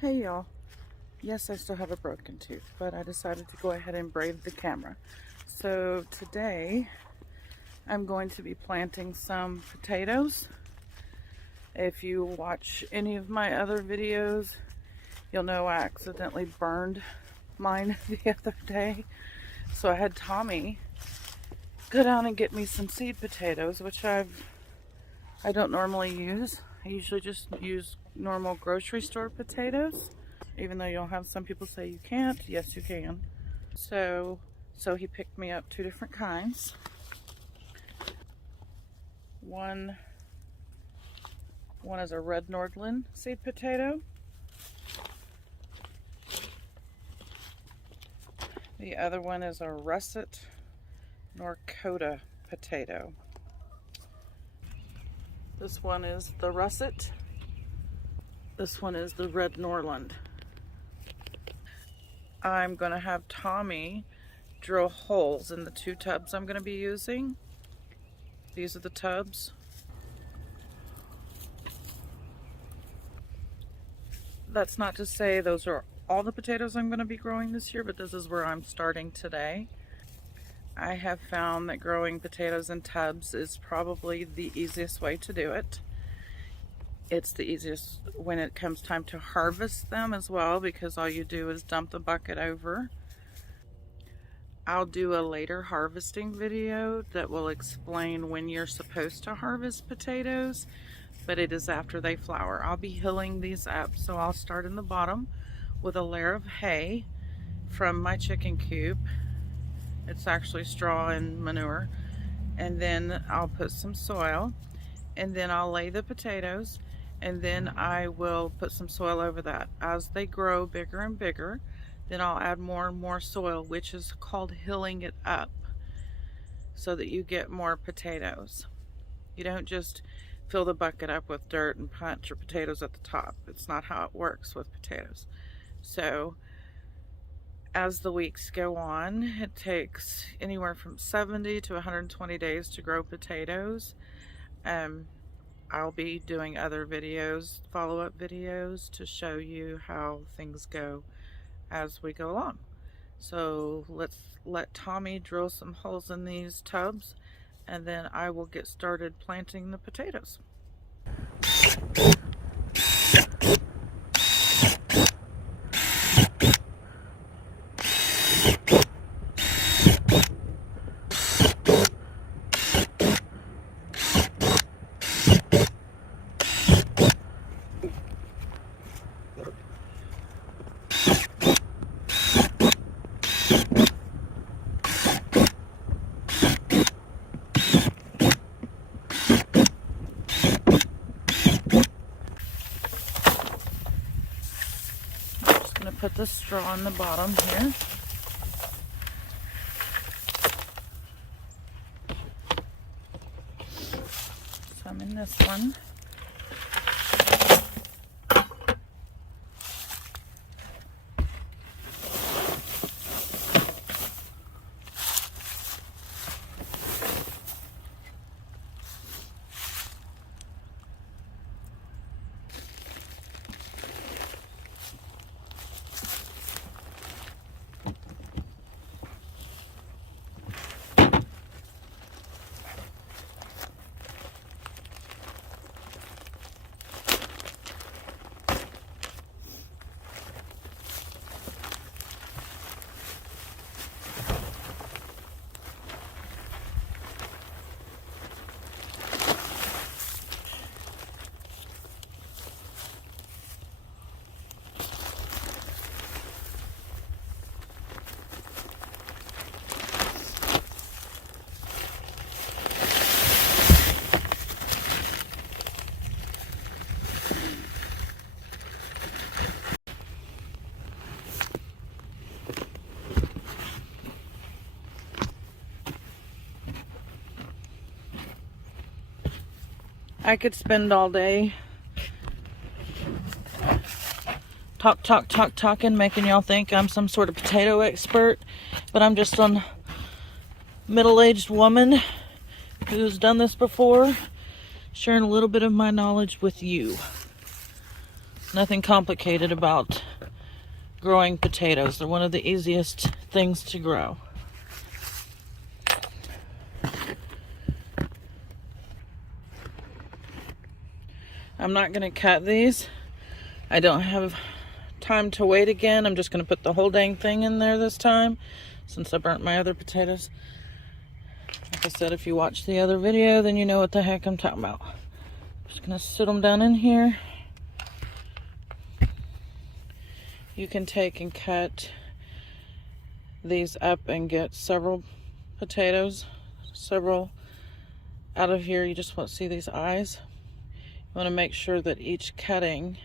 Hey y'all. Yes, I still have a broken tooth, but I decided to go ahead and brave the camera. So today I'm going to be planting some potatoes. If you watch any of my other videos, you'll know I accidentally burned mine the other day. So I had Tommy go down and get me some seed potatoes, which I don't normally use. I usually just use normal grocery store potatoes. Even though you'll have some people say you can't, yes you can. So he picked me up two different kinds. One is a red Nordland seed potato. The other one is a russet North Dakota potato. This one is the russet. This one is the red Nordland. I'm going to have Tommy drill holes in the two tubs I'm going to be using. These are the tubs. That's not to say those are all the potatoes I'm going to be growing this year, but this is where I'm starting today. I have found that growing potatoes in tubs is probably the easiest way to do it. It's the easiest when it comes time to harvest them as well, because all you do is dump the bucket over. I'll do a later harvesting video that will explain when you're supposed to harvest potatoes, but it is after they flower. I'll be hilling these up, so I'll start in the bottom with a layer of hay from my chicken coop. It's actually straw and manure. And then I'll put some soil, and then I'll lay the potatoes, and then I will put some soil over that. As they grow bigger and bigger, then I'll add more and more soil, which is called hilling it up, so that you get more potatoes. You don't just fill the bucket up with dirt and punch your potatoes at the top. It's not how it works with potatoes. So as the weeks go on, it takes anywhere from 70 to 120 days to grow potatoes. I'll be doing other videos, follow-up videos, to show you how things go as we go along. So let's let Tommy drill some holes in these tubs, and then I will get started planting the potatoes. Put the straw on the bottom here. Some in this one. I could spend all day talking, making y'all think I'm some sort of potato expert, but I'm just a middle-aged woman who's done this before, sharing a little bit of my knowledge with you. nothing complicated about growing potatoes. They're one of the easiest things to grow. I'm not going to cut these. I don't have time to wait again. I'm just going to put the whole dang thing in there this time, since I burnt my other potatoes. Like I said, if you watch the other video, then you know what the heck I'm talking about. Just going to sit them down in here. You can take and cut these up and get several potatoes, several out of here. You just want to see these eyes. You want to make sure that each cutting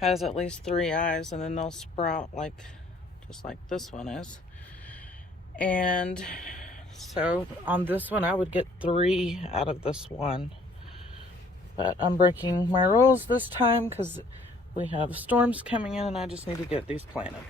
has at least 3 eyes, and then they'll sprout like just like this one is. And so on this one I would get 3 out of this one, but I'm breaking my rules this time because we have storms coming in and I just need to get these planted.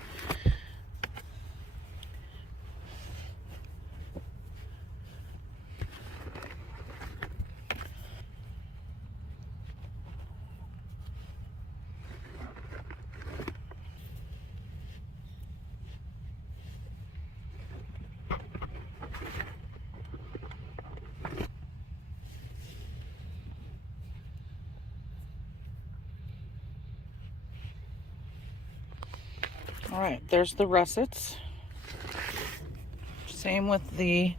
All right, there's the russets. Same with the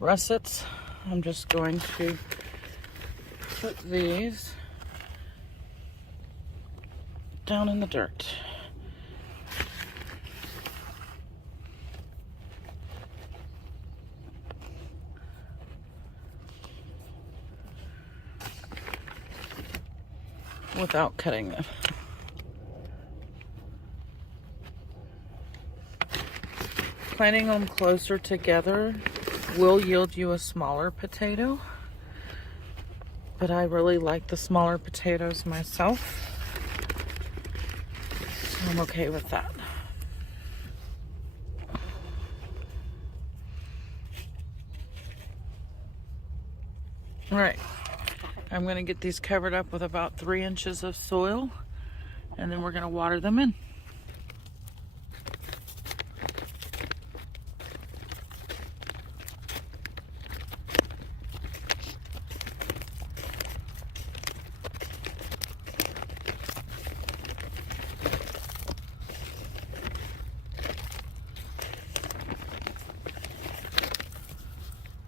russets. I'm just going to put these down in the dirt. Without cutting them. Planting them closer together will yield you a smaller potato, but I really like the smaller potatoes myself, so I'm okay with that. All right, I'm going to get these covered up with about 3 inches of soil, and then we're going to water them in.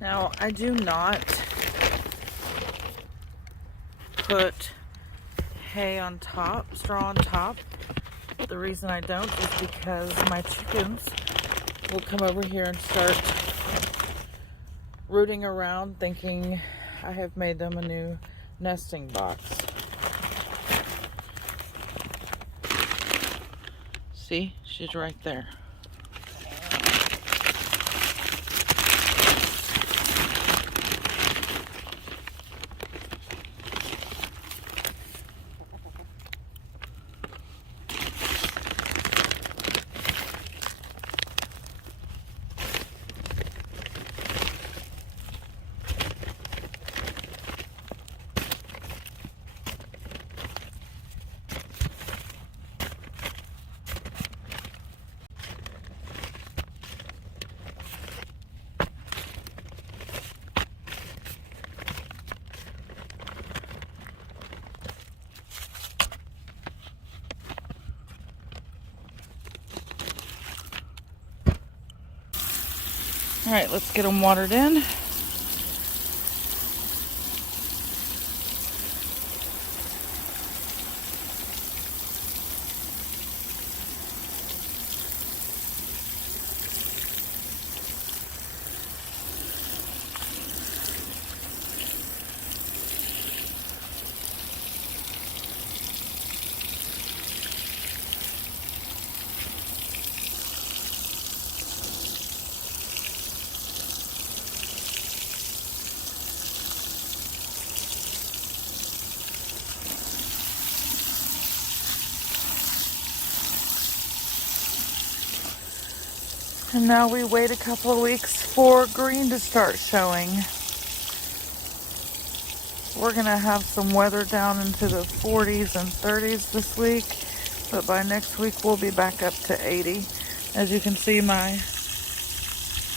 Now, I do not put hay on top, straw on top. The reason I don't is because my chickens will come over here and start rooting around thinking I have made them a new nesting box. See, she's right there. All right, let's get them watered in. And now we wait a couple of weeks for green to start showing. We're gonna have some weather down into the 40s and 30s this week, but by next week we'll be back up to 80. As you can see, my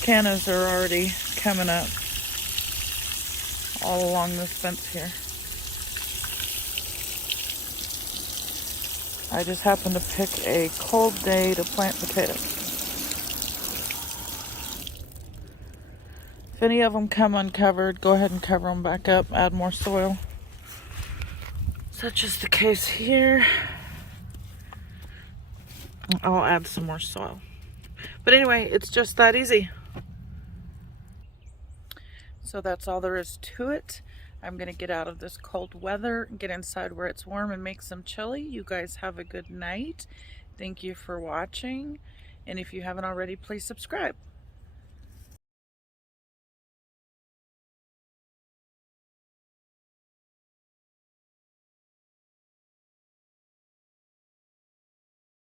cannas are already coming up all along this fence here. I just happened to pick a cold day to plant potatoes. If any of them come uncovered, go ahead and cover them back up, add more soil. Such is the case here. I'll add some more soil. But anyway, it's just that easy. So that's all there is to it. I'm gonna get out of this cold weather, get inside where it's warm and make some chili. You guys have a good night. Thank you for watching. And if you haven't already, please subscribe.